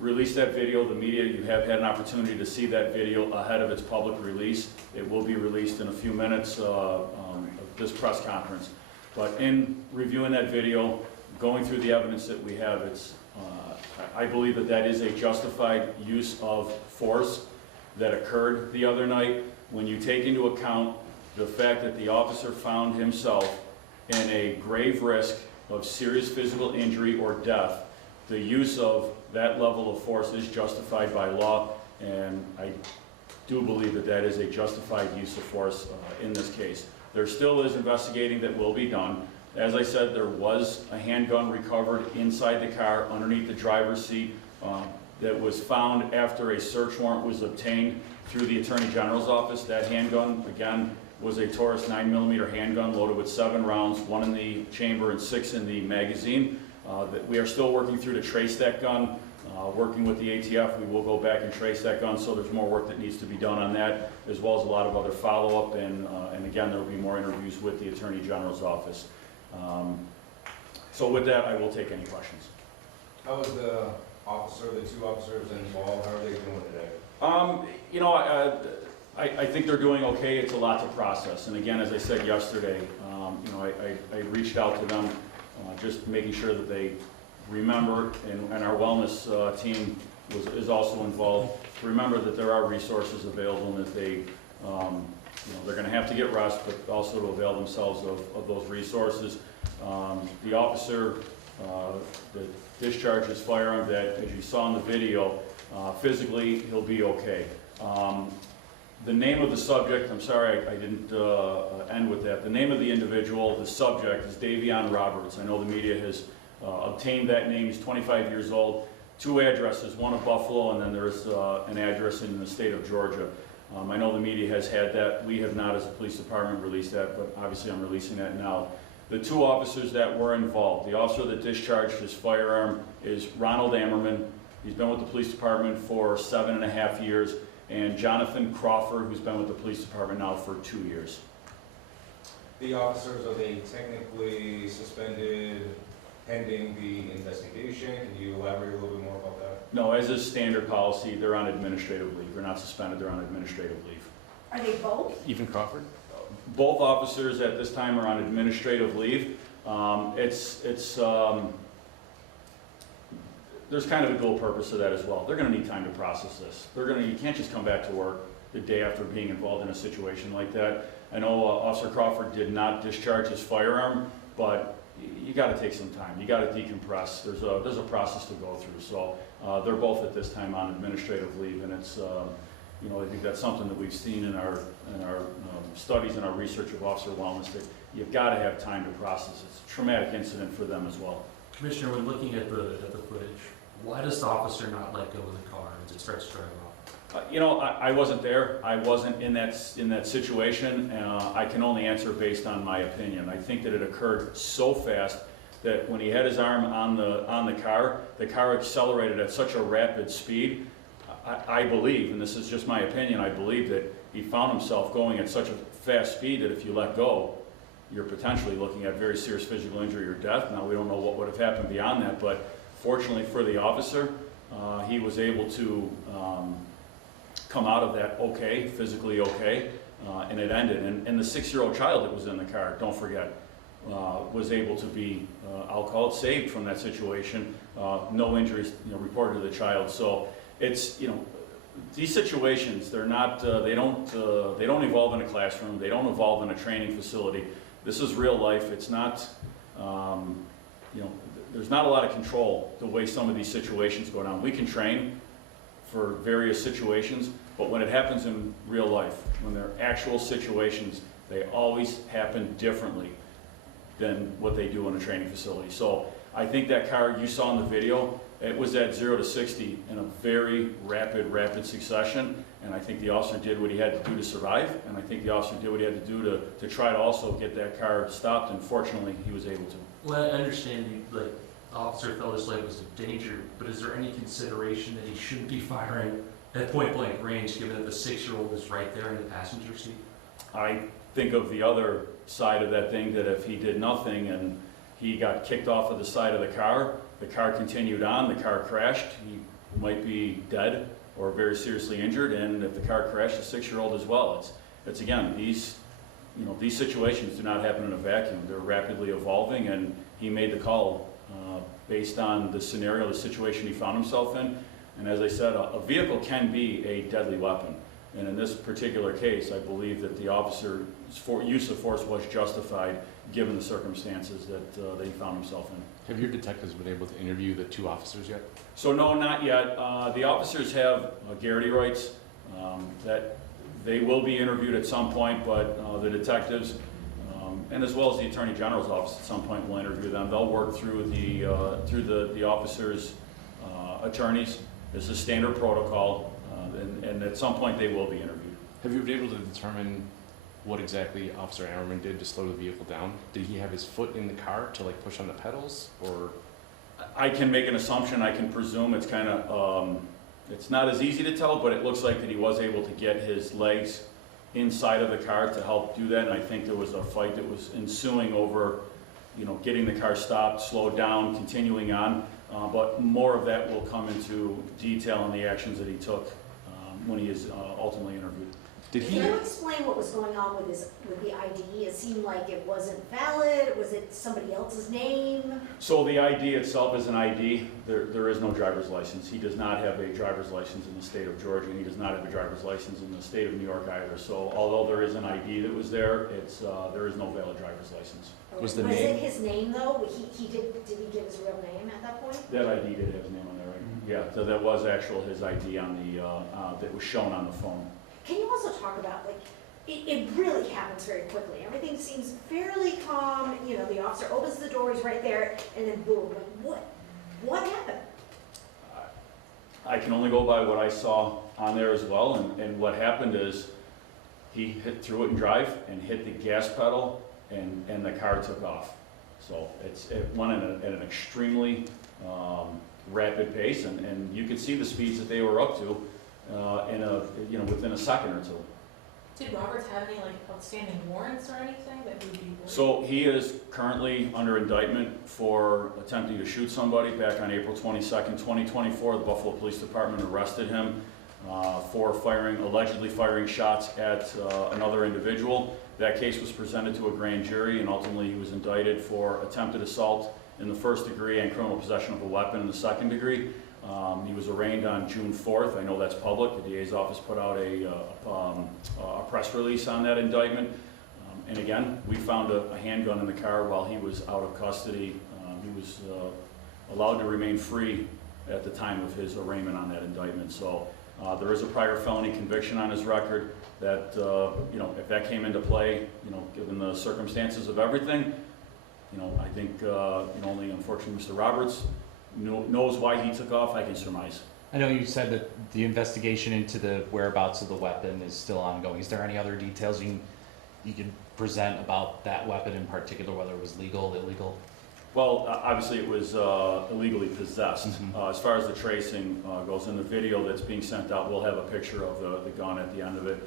released that video. The media, you have had an opportunity to see that video ahead of its public release. It will be released in a few minutes of this press conference. But in reviewing that video, going through the evidence that we have, I believe that that is a justified use of force that occurred the other night. When you take into account the fact that the officer found himself in a grave risk of serious physical injury or death, the use of that level of force is justified by law, and I do believe that that is a justified use of force in this case. There still is investigating that will be done. As I said, there was a handgun recovered inside the car underneath the driver's seat that was found after a search warrant was obtained through the Attorney General's office. That handgun, again, was a Taurus 9mm handgun loaded with 7 rounds, 1 in the chamber and 6 in the magazine. That we are still working through to trace that gun. Working with the ATF, we will go back and trace that gun, so there's more work that needs to be done on that, as well as a lot of other follow-up, and again, there will be more interviews with the Attorney General's office. So with that, I will take any questions. How was the two officers involved, how are they doing today? You know, I think they're doing okay. It's a lot to process, and again, as I said yesterday, you know, I reached out to them, just making sure that they remember, and our wellness team is also involved, to remember that there are resources available and that they, you know, they're going to have to get rest, but also to avail themselves of those resources. The officer that discharged his firearm, that, as you saw in the video, physically he'll be okay. The name of the subject, I'm sorry I didn't end with that. The name of the individual, the subject, is Davion Roberts. I know the media has obtained that name. He's 25 years old. 2 addresses, one of Buffalo, and then there's an address in the state of Georgia. I know the media has had that. We have not, as a police department, released that, but obviously I'm releasing that now. The 2 officers that were involved, the officer that discharged his firearm is Ronald Ammerman. He's been with the police department for 7.5 years, and Jonathan Crawford, who's been with the police department now for 2 years. The officers, are they technically suspended pending the investigation? Can you elaborate a little bit more about that? No, as is standard policy, they're on administrative leave. They're not suspended, they're on administrative leave. Are they both? Even Crawford? Both officers at this time are on administrative leave. There's kind of a dual purpose to that as well. They're going to need time to process this. You can't just come back to work the day after being involved in a situation like that. I know Officer Crawford did not discharge his firearm, but you got to take some time. You got to decompress. There's a process to go through. So they're both at this time on administrative leave, and it's you know, I think that's something that we've seen in our studies and our research of officer wellness, that you've got to have time to process. It's a traumatic incident for them as well. Commissioner, when looking at the footage, why does the officer not let go of the car as it starts to drive off? You know, I wasn't there. I wasn't in that situation. I can only answer based on my opinion. I think that it occurred so fast that when he had his arm on the car accelerated at such a rapid speed. I believe, and this is just my opinion, I believe that he found himself going at such a fast speed that if you let go, you're potentially looking at very serious physical injury or death. Now, we don't know what would have happened beyond that, but fortunately for the officer, he was able to come out of that okay, physically okay, and it ended. And the 6-year-old child that was in the car, don't forget, was able to be, I'll call it, saved from that situation. No injuries, you know, reported to the child. So it's, you know, these situations, they're not, they don't evolve in a classroom. They don't evolve in a training facility. This is real life. It's not, you know, there's not a lot of control the way some of these situations go down. We can train for various situations, but when it happens in real life, when they're actual situations, they always happen differently than what they do in a training facility. So I think that car you saw in the video, it was at 0 to 60 in a very rapid succession, and I think the officer did what he had to do to survive, and I think the officer did what he had to do to try to also get that car stopped, and fortunately he was able to. Well, I understand the officer felt his life was in danger, but is there any consideration that he shouldn't be firing at point-blank range, given that the 6-year-old is right there in the passenger seat? I think of the other side of that thing, that if he did nothing and he got kicked off of the side of the car, the car continued on, the car crashed, he might be dead or very seriously injured, and if the car crashed, a 6-year-old as well. It's again, these situations do not happen in a vacuum. They're rapidly evolving, and he made the call based on the scenario, the situation he found himself in. And as I said, a vehicle can be a deadly weapon. And in this particular case, I believe that the officer's use of force was justified given the circumstances that he found himself in. Have your detectives been able to interview the 2 officers yet? So no, not yet. The officers have Garrity rights that they will be interviewed at some point, but the detectives, and as well as the Attorney General's office at some point will interview them. They'll work through the officers' attorneys. This is standard protocol, and at some point they will be interviewed. Have you been able to determine what exactly Officer Ammerman did to slow the vehicle down? Did he have his foot in the car to like push on the pedals, or? I can make an assumption, I can presume. It's kind of, it's not as easy to tell, but it looks like that he was able to get his legs inside of the car to help do that. And I think there was a fight that was ensuing over, getting the car stopped, slowed down, continuing on. But more of that will come into detail in the actions that he took when he is ultimately interviewed. Did he? Can you explain what was going on with the ID? It seemed like it wasn't valid. Was it somebody else's name? So the ID itself is an ID. There is no driver's license. He does not have a driver's license in the state of Georgia, and he does not have a driver's license in the state of New York either. So although there is an ID that was there, there is no valid driver's license. Was the Was name- it his name though? Did he give his real name at that point? That ID did have his name on there, right? Yeah, so that was his ID on that was shown on the phone. Can you also talk about, like, it really happens very quickly. Everything seems fairly calm. The officer opens the door, he's right there, and then boom. Like, what happened? I can only go by what I saw on there as well, and what happened is he threw it in drive and hit the gas pedal, and the car took off. So it went at an extremely rapid pace, and you could see the speeds that they were up to within a second or two. Did Roberts have any outstanding warrants or anything that would be? So he is currently under indictment for attempting to shoot somebody. Back on April 22nd, 2024, the Buffalo Police Department arrested him for allegedly firing shots at another individual. That case was presented to a grand jury, and ultimately he was indicted for attempted assault in the 1st degree and criminal possession of a weapon in the 2nd degree. He was arraigned on June 4th. I know that's public. The DA's office put out a press release on that indictment. And again, we found a handgun in the car while he was out of custody. He was allowed to remain free at the time of his arraignment on that indictment. So there is a prior felony conviction on his record that, if that came into play, given the circumstances of everything, I think only unfortunately Mr. Roberts knows why he took off. I can surmise. I know you said that the investigation into the whereabouts of the weapon is still ongoing. Is there any other details you can present about that weapon in particular, whether it was legal, illegal? Well, obviously it was illegally possessed. Mm-hmm. As far as the tracing goes, in the video that's being sent out, we'll have a picture of the gun at the end of it.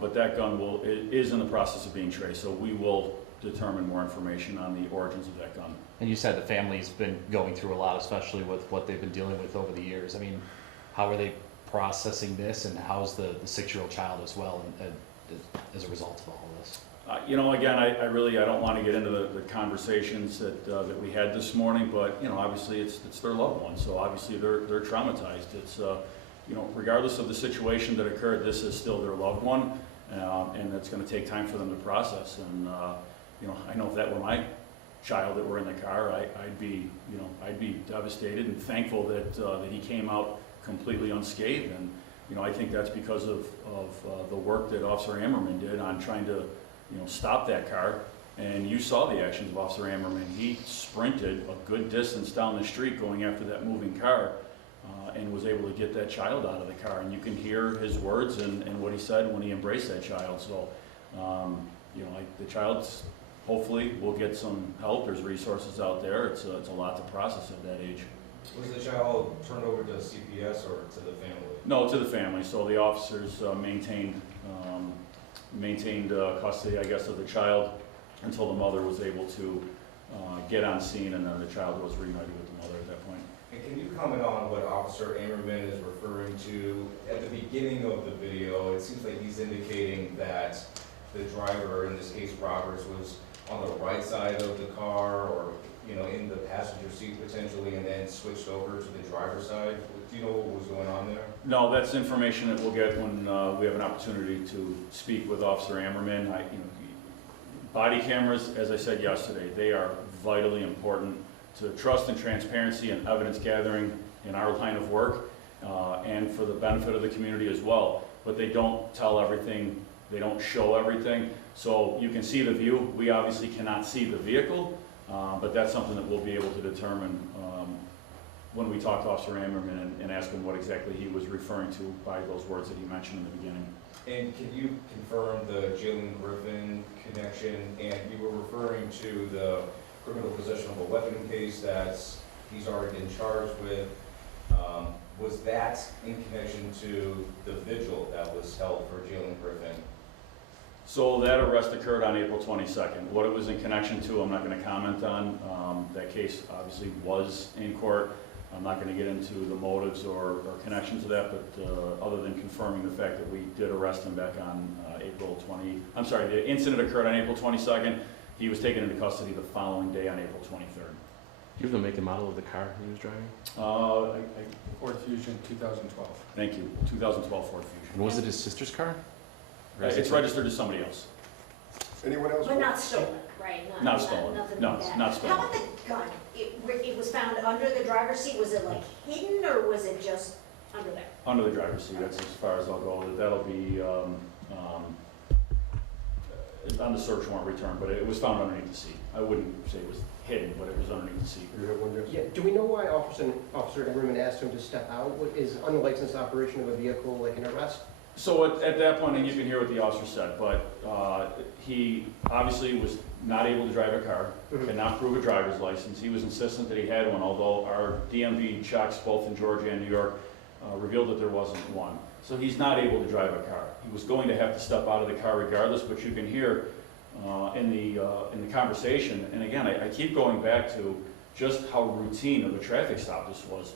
But that gun is in the process of being traced, so we will determine more information on the origins of that gun. And you said the family's been going through a lot, especially with what they've been dealing with over the years. I mean, how are they processing this, and how's the 6-year-old child as well as a result of all this? Again, I don't want to get into the conversations that we had this morning, but obviously it's their loved one, so obviously they're traumatized. It's regardless of the situation that occurred, this is still their loved one, and it's going to take time for them to process. And I know if that were my child that were in the car, I'd be devastated and thankful that he came out completely unscathed. And I think that's because of the work that Officer Ammerman did on trying to stop that car. And you saw the actions of Officer Ammerman. He sprinted a good distance down the street going after that moving car, and was able to get that child out of the car. And you can hear his words and what he said when he embraced that child. So, the child's hopefully will get some help. There's resources out there. It's a lot to process at that age. Was the child turned over to CPS or to the family? No, to the family. So the officers maintained custody, I guess, of the child until the mother was able to get on scene, and then the child was reunited with the mother at that point. can you comment on what Officer Ammerman is referring to at the beginning of the video? It seems like he's indicating that the driver, in this case Roberts, was on the right side of the car, or, you know, in the passenger seat potentially, and then switched over to the driver's side. Do you know what was going on there? No, that's information that we'll get when we have an opportunity to speak with Officer Ammerman. Body cameras, as I said yesterday, they are vitally important to trust and transparency and evidence gathering in our line of work, and for the benefit of the community as well. But they don't tell everything, they don't show everything. So you can see the view. We obviously cannot see the vehicle, but that's something that we'll be able to determine when we talk to Officer Ammerman and ask him what exactly he was referring to by those words that he mentioned in the beginning. And can you confirm the Jalen Griffin connection? And you were referring to the criminal possession of a weapon case that he's already been charged with. Was that in connection to the vigil that was held for Jalen Griffin? So that arrest occurred on April 22nd. What it was in connection to, I'm not going to comment on. That case obviously was in court. I'm not going to get into the motives or connections to that, but other than confirming the fact that we did arrest him back on the incident occurred on April 22nd. He was taken into custody the following day on April 23rd. Do you have the make and model of the car he was driving? Ford Fusion 2012. Thank you. 2012 Ford Fusion. And was it his sister's car? It's registered to somebody else. Anyone else? But not stolen, right? Not stolen. Nothing No, like that. not stolen. How about the gun? It was found under the driver's seat. Was it like hidden, or was it just under there? Under the driver's seat. That's as far as I'll go. That'll be on the search warrant return, but it was found underneath the seat. I wouldn't say it was hidden, but it was underneath the seat. You have one, yes? Yeah, do we know why Officer Emmerman asked him to step out? What is unlicensed operation of a vehicle like an arrest? So at that point, and you can hear what the officer said, but he obviously was not able to drive a car, cannot prove a driver's license. He was insistent that he had one, although our DMV checks both in Georgia and New York revealed that there wasn't one. So he's not able to drive a car. He was going to have to step out of the car regardless, but you can hear in the conversation, and again, I keep going back to just how routine of a traffic stop this was.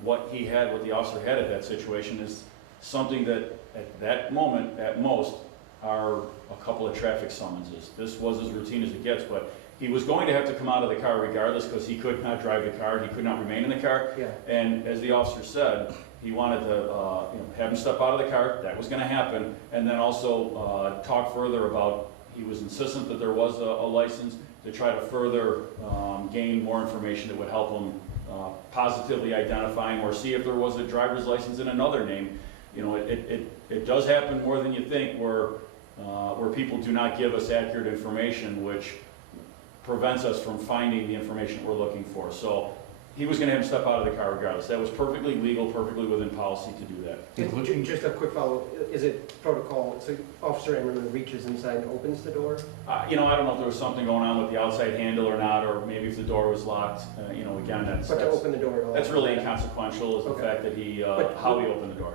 What the officer had at that situation is something that at that moment, at most, are a couple of traffic summonses. This was as routine as it gets, but he was going to have to come out of the car regardless because he could not drive the car, he could not remain in the car. Yeah. And as the officer said, he wanted to have him step out of the car. That was going to happen, and then also talk further about. He was insistent that there was a license to try to further gain more information that would help him positively identifying or see if there was a driver's license in another name. You know, it does happen more than you think where people do not give us accurate information, which prevents us from finding the information we're looking for. So he was going to have him step out of the car regardless. That was perfectly legal, perfectly within policy to do that. Just a quick follow, is it protocol, so Officer Emmerman reaches inside and opens the door? I don't know if there was something going on with the outside handle or not, or maybe if the door was locked. Again, But to open the door at all? that's really inconsequential, is the fact that how he opened the door.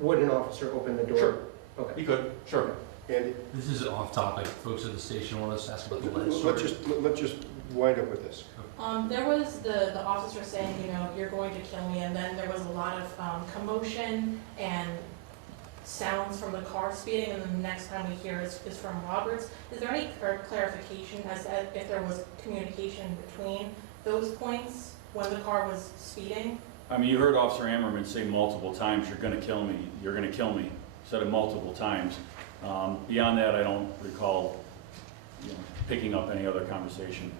Would an officer open the door? Sure. Okay. He could, sure. Andy, This is off topic. Folks at the station want us to ask about the lead. let's just wind up with this. There was the officer saying, you're going to kill me, and then there was a lot of commotion and sounds from the car speeding, and then the next time we hear is from Roberts. Is there any clarification as to if there was communication between those points when the car was speeding? I mean, you heard Officer Ammerman say multiple times, "You're going to kill me. You're going to kill me." Said it multiple times. Beyond that, I don't recall picking up any other conversation.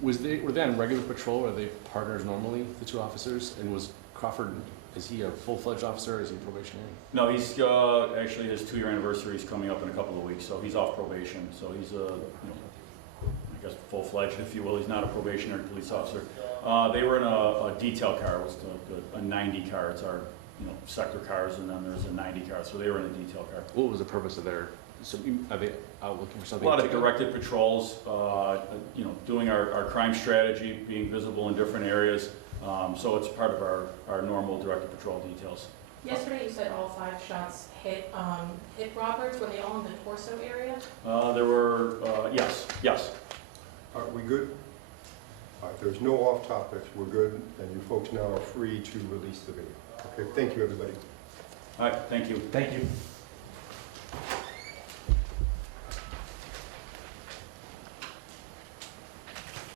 Were they on regular patrol? Are they partners normally, the two officers? And was Crawford, is he a full-fledged officer or is he probationary? No, he's actually his 2-year anniversary is coming up in a couple of weeks, so he's off probation. So he's I guess full-fledged, if you will. He's not a probationary police officer. They were in a detail car. It was a 90 car. It's our sector cars, and then there's a 90 car. So they were in a detail car. What was the purpose of their? So are they out looking for something? A lot of directed patrols, doing our crime strategy, being visible in different areas. So it's part of our normal directed patrol details. Yesterday you said all 5 shots hit Roberts. Were they all in the torso area? There were, yes. Are we good? If there's no off topics, we're good, and you folks now are free to release the video. Okay, thank you, everybody. All right, thank you. Thank you.